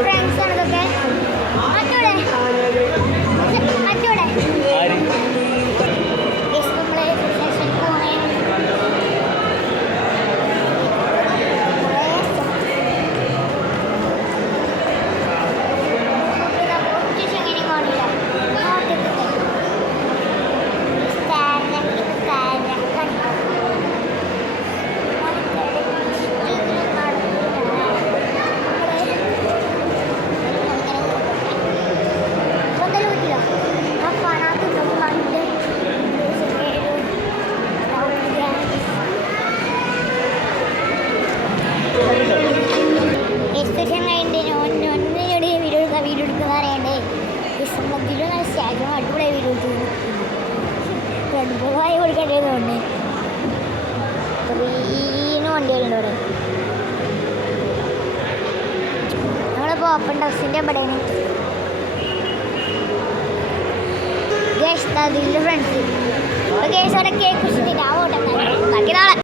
ഫ്രണ്ട്സാണ് ഇതൊക്കെ. മറ്റൂടെ മറ്റൂടെ കൊടുക്കേണ്ടതുണ്ട്. വണ്ടികളുണ്ട് ഇവിടെ. നമ്മളിപ്പോൾ ഓപ്പൺ ടെറസിൻ്റെ ഇവിടെ ഫ്രണ്ട്സ് കേസ് അവിടെ കേക്ക് വെച്ചിട്ട് ആ ഓട്ടം ബാക്കി നാളെ